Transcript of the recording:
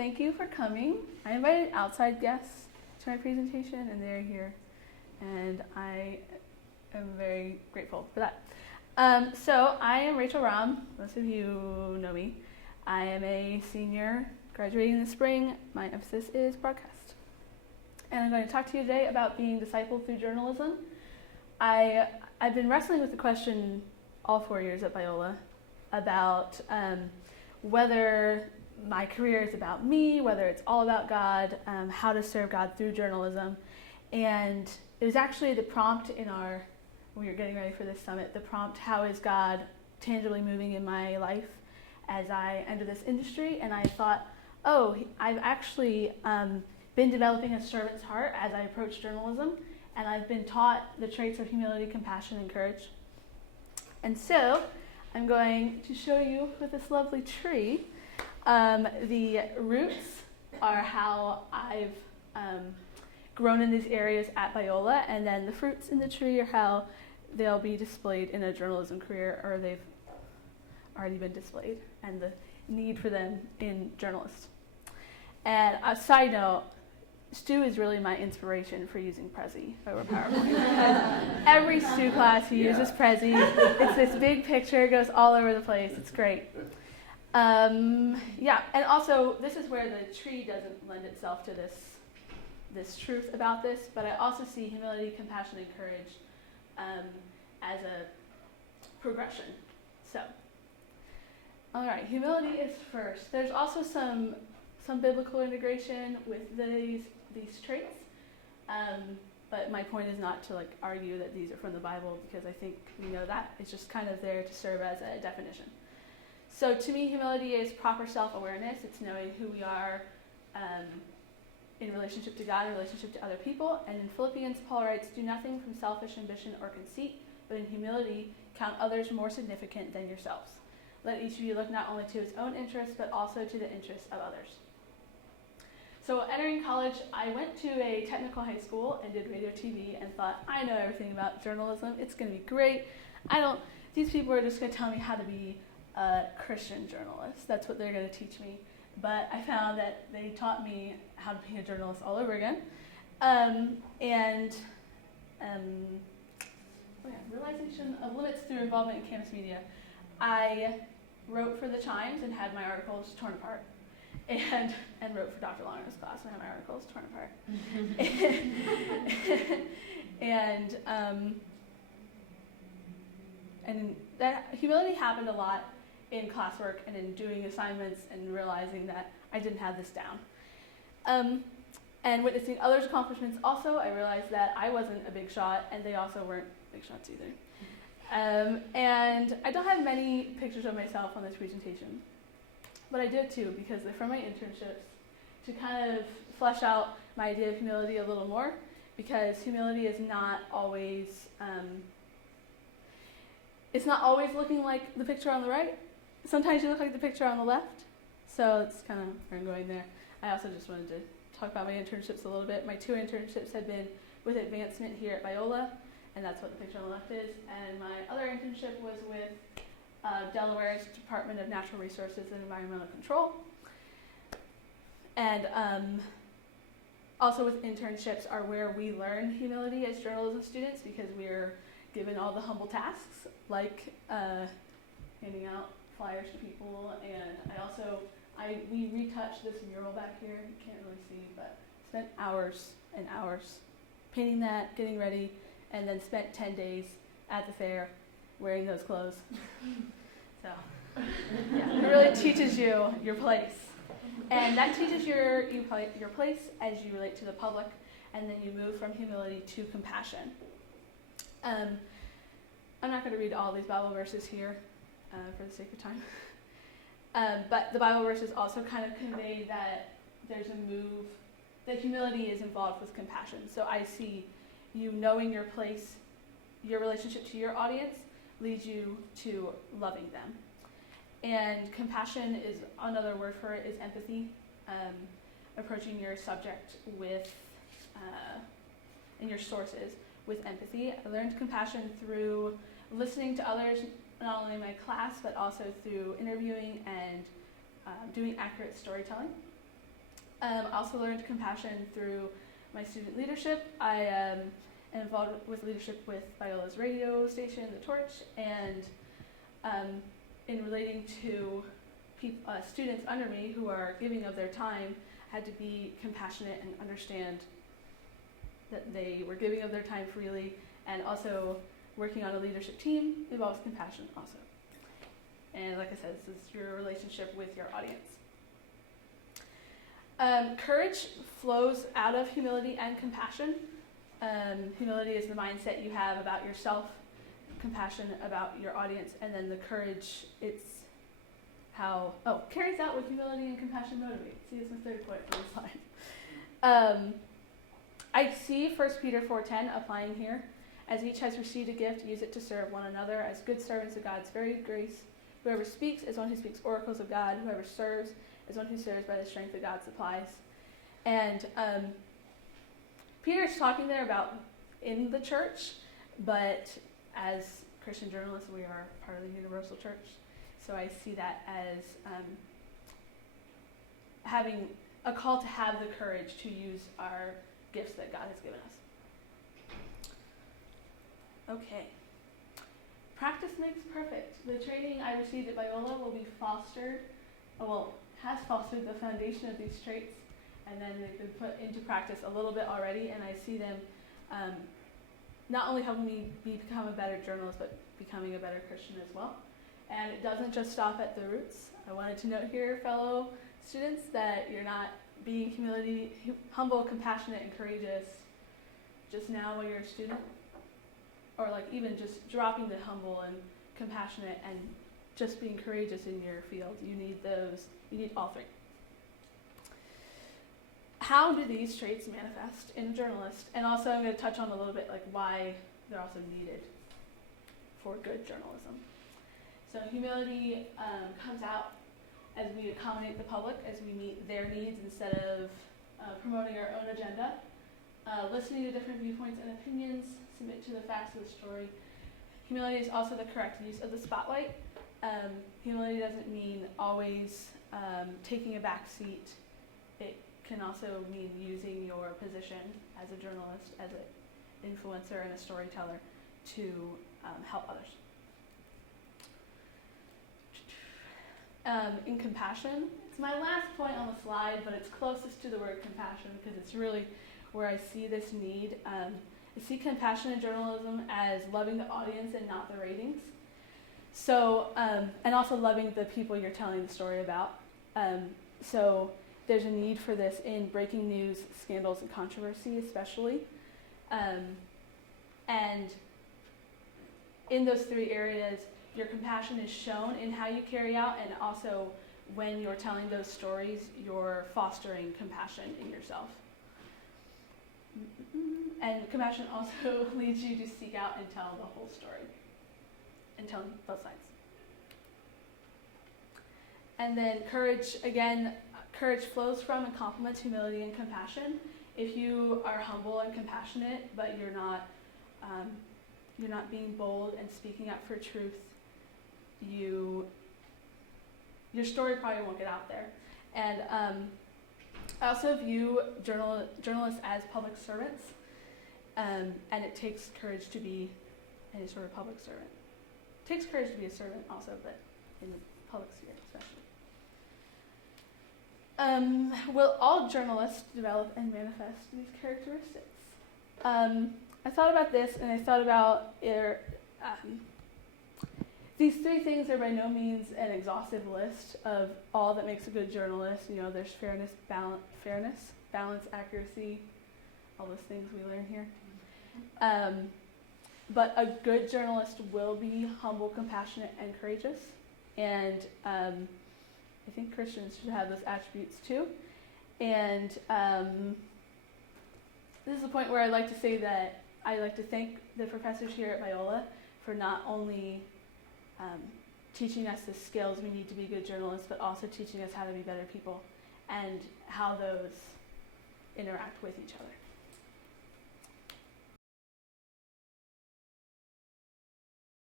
thank you for coming. I invited outside guests to my presentation, and they're here, and I am very grateful for that. So I am Rachel Rohm. Most of you know me. I am a senior graduating in the spring. My emphasis is broadcast. And I'm going to talk to you today about being discipled through journalism. I've been wrestling with the question all 4 years at Biola about whether my career is about me, whether it's all about God, how to serve God through journalism. And it was actually the prompt when we were getting ready for this summit, the prompt, how is God tangibly moving in my life as I enter this industry? And I thought, I've actually been developing a servant's heart as I approach journalism, and I've been taught the traits of humility, compassion, and courage. And so I'm going to show you with this lovely tree. The roots are how I've grown in these areas at Biola, and then the fruits in the tree are how they'll be displayed in a journalism career, or they've already been displayed, and the need for them in journalists. And a side note, Stu is really my inspiration for using Prezi over PowerPoint. Every Stu class he uses Prezi. It's this big picture, it goes all over the place. It's great. And also this is where the tree doesn't lend itself to this truth about this, but I also see humility, compassion, and courage as a progression. So, all right, humility is first. There's also some biblical integration with these traits, but my point is not to argue that these are from the Bible, because I think we know that. It's just kind of there to serve as a definition. So to me, humility is proper self-awareness. It's knowing who we are in relationship to God, in relationship to other people. And in Philippians, Paul writes, "Do nothing from selfish ambition or conceit, but in humility count others more significant than yourselves. Let each of you look not only to his own interests, but also to the interests of others." So entering college, I went to a technical high school and did radio TV and thought, I know everything about journalism. It's going to be great. These people are just going to tell me how to be a Christian journalist. That's what they're going to teach me. But I found that they taught me how to be a journalist all over again. Realization of limits through involvement in campus media. I wrote for the Chimes and had my articles torn apart. And wrote for Dr. Longer's class and had my articles torn apart. And that humility happened a lot in classwork and in doing assignments and realizing that I didn't have this down. And witnessing others' accomplishments also, I realized that I wasn't a big shot, and they also weren't big shots either. And I don't have many pictures of myself on this presentation, but I did too, because they're from my internships, to kind of flesh out my idea of humility a little more, because humility is not always, it's not always looking like the picture on the right. Sometimes you look like the picture on the left, so it's kind of where I'm going there. I also just wanted to talk about my internships a little bit. My 2 internships had been with advancement here at Biola, and that's what the picture on the left is, and my other internship was with Delaware's Department of Natural Resources and Environmental Control. And also with internships are where we learn humility as journalism students, because we're given all the humble tasks, like handing out flyers to people. And we retouched this mural back here. You can't really see, but spent hours and hours painting that, getting ready, and then spent 10 days at the fair wearing those clothes. So, it really teaches you your place. And that teaches your place as you relate to the public, and then you move from humility to compassion. I'm not going to read all these Bible verses here for the sake of time. But the Bible verses also kind of convey that there's a move, that humility is involved with compassion. So I see you knowing your place, your relationship to your audience, leads you to loving them. And compassion is another word for it, is empathy, approaching your subject with, and your sources with empathy. I learned compassion through listening to others, not only in my class, but also through interviewing and doing accurate storytelling. I also learned compassion through my student leadership. I am involved with leadership with Biola's radio station, The Torch, and in relating to students under me who are giving of their time, I had to be compassionate and understand that they were giving of their time freely, and also working on a leadership team involves compassion also. And like I said, this is your relationship with your audience. Courage flows out of humility and compassion. Humility is the mindset you have about yourself, compassion about your audience, and then the courage, it's how, carries out what humility and compassion motivate. See, it's my third point from the slide. I see 1 Peter 4:10 applying here. As each has received a gift, use it to serve one another as good servants of God's varied grace. Whoever speaks is one who speaks oracles of God. Whoever serves is one who serves by the strength that God supplies. And Peter's talking there about in the church, but as Christian journalists, we are part of the universal church. So I see that as having a call to have the courage to use our gifts that God has given us. Okay. Practice makes perfect. The training I received at Biola will be has fostered the foundation of these traits, and then they've been put into practice a little bit already, and I see them not only helping me become a better journalist, but becoming a better Christian as well. And it doesn't just stop at the roots. I wanted to note here, fellow students, that you're not being humble, compassionate, and courageous just now while you're a student, or like even just dropping the humble and compassionate and just being courageous in your field. You need all three. How do these traits manifest in a journalist? And also I'm going to touch on a little bit like why they're also needed for good journalism. So humility comes out as we accommodate the public, as we meet their needs instead of promoting our own agenda. Listening to different viewpoints and opinions, submit to the facts of the story. Humility is also the correct use of the spotlight. Humility doesn't mean always taking a back seat. It can also mean using your position as a journalist, as an influencer and a storyteller to help others. In compassion, it's my last point on the slide, but it's closest to the word compassion because it's really where I see this need. I see compassion in journalism as loving the audience and not the ratings. So, and also loving the people you're telling the story about. So there's a need for this in breaking news, scandals, and controversy especially. And in those three areas, your compassion is shown in how you carry out, and also when you're telling those stories, you're fostering compassion in yourself. And compassion also leads you to seek out and tell the whole story, and tell both sides. And then courage, again, courage flows from and complements humility and compassion. If you are humble and compassionate, but you're not being bold and speaking up for truth, your story probably won't get out there. And I also view journalists as public servants, and it takes courage to be any sort of public servant. It takes courage to be a servant also, but in the public sphere especially. Will all journalists develop and manifest these characteristics? I thought about this, and I thought about these three things are by no means an exhaustive list of all that makes a good journalist. You know, there's fairness, balance, accuracy, all those things we learn here. But a good journalist will be humble, compassionate, and courageous. And I think Christians should have those attributes too. And this is the point where I'd like to say that I like to thank the professors here at Biola for not only teaching us the skills we need to be good journalists, but also teaching us how to be better people and how those interact with each other.